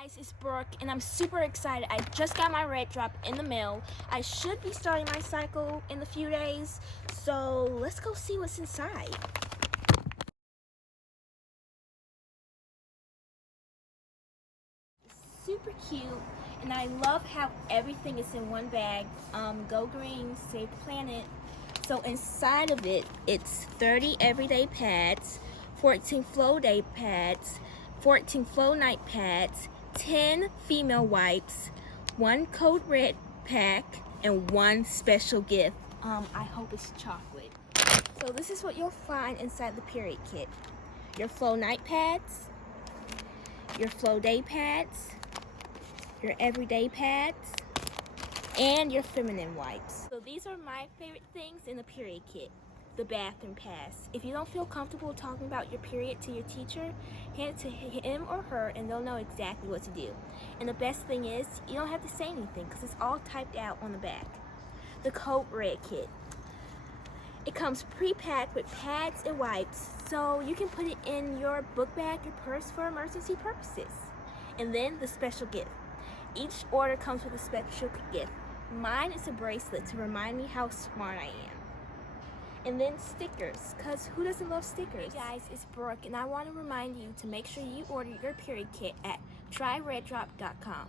Guys, it's Brooke and I'm super excited. I just got my RedDrop in the mail. I should be starting my cycle in a few days, so let's go see what's inside. Super cute, and I love how everything is in one bag. Go green, save the planet. So inside of it, it's 30 everyday pads, 14 flow day pads, 14 flow night pads, 10 female wipes, 1 code red pack, and 1 special gift. I hope it's chocolate. So this is what you'll find inside the period kit. Your flow night pads, your flow day pads, your everyday pads, and your feminine wipes. So these are my favorite things in the period kit. The bathroom pass. If you don't feel comfortable talking about your period to your teacher, hand it to him or her and they'll know exactly what to do. And the best thing is, you don't have to say anything because it's all typed out on the back. The Code Red kit. It comes pre-packed with pads and wipes, so you can put it in your book bag or purse for emergency purposes. And then the special gift. Each order comes with a special gift. Mine is a bracelet to remind me how smart I am. And then stickers, because who doesn't love stickers? Hey guys, it's Brooke, and I want to remind you to make sure you order your period kit at tryreddrop.com.